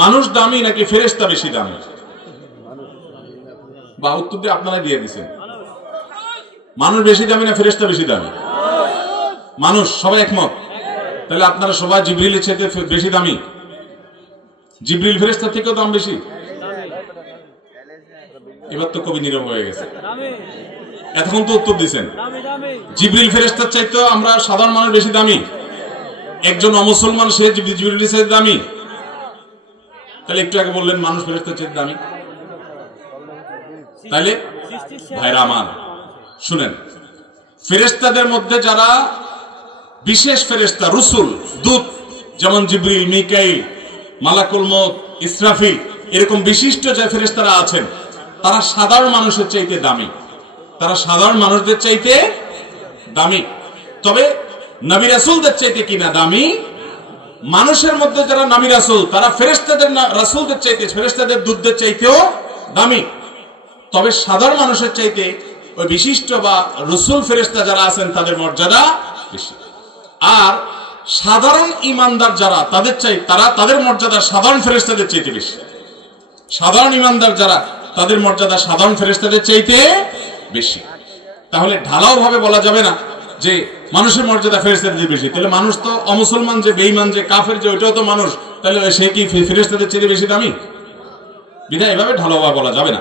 মানুষ দামি নাকি ফেরেশতা বেশি দামি? বা উত্তর দিয়ে আপনারা দিয়ে দিচ্ছেন। মানুষ বেশি দামি না ফেরেশতা বেশি দামি? মানুষ, সবাই একমত। তাহলে আপনারা সবাই জিবরিলের চাইতে বেশি দামি? জিবরিল ফেরেশতার থেকেও দাম বেশি? এবার তো কবি নীরব হয়ে গেছে। এতক্ষণ তো উত্তর দিচ্ছেন জিবরিল ফেরেশতার চাইতে আমরা সাধারণ মানুষ বেশি দামি। একজন অমুসলমান সে জিবরিলের চাইতে দামি। তাহলে একটু আগে বললেন মানুষ ফেরেশতার চাইতে দামি। তাইলে ভাইরা আমার শুনেন, ফেরেশতাদের মধ্যে যারা বিশেষ ফেরেশতা, রসুল, দূত, যেমন জিবরিল, মিকাইল, মালাকুল মউত, ইসরাফিল, এরকম বিশিষ্ট যে ফেরেশতারা আছেন তারা সাধারণ মানুষের চাইতে দামি। তারা সাধারণ মানুষদের চাইতে দামি। তবে নবী রাসূলদের চাইতে কিনা দামি? মানুষের মধ্যে যারা নবী রাসূল তারা ফেরেশতাদের রাসূলদের চাইতে, ফেরেশতাদের দূতদের চাইতেও দামি। তবে সাধারণ মানুষের চাইতে ওই বিশিষ্ট বা রসুল ফেরেশতা যারা আছেন তাদের মর্যাদা বেশি। আর সাধারণ ইমানদার যারা তাদের মর্যাদা সাধারণ ফেরেশতাদের চাইতে বেশি। সাধারণ ইমানদার যারা তাদের মর্যাদা সাধারণ ফেরেশতাদের চাইতে বেশি। তাহলে ঢালাও ভাবে বলা যাবে না যে মানুষের মর্যাদা ফেরেশতাদের বেশি। তাহলে মানুষ তো অমুসলমান, যে বেঈমান, যে কাফের, যে ওইটাও তো মানুষ। তাহলে সে কি ফেরেশতাদের চাইতে বেশি দামি? বিধায় এভাবে ঢালাও ভাবে বলা যাবে না।